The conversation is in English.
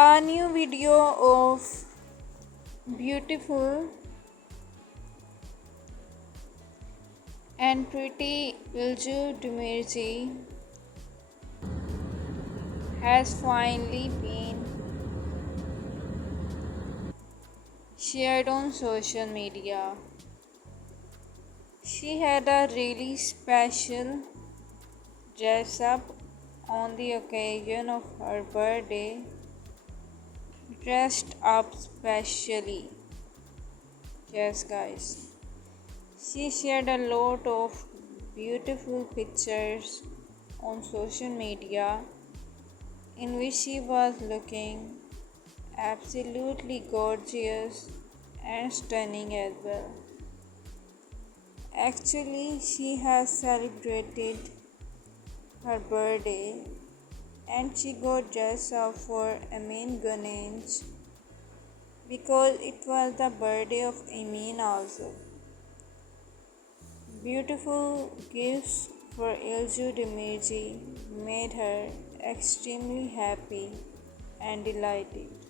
A new video of beautiful and pretty Ilju Dumirji has finally been shared on social media. She had a really special dress up on the occasion of her birthday, dressed up specially. Yes, guys. She shared a lot of beautiful pictures on social media in which she was looking absolutely gorgeous and stunning as well. Actually, she has celebrated her birthday and she got dressed up for Amin Ganesh because it was the birthday of Amin also. Beautiful gifts for Ilju Demirji made her extremely happy and delighted.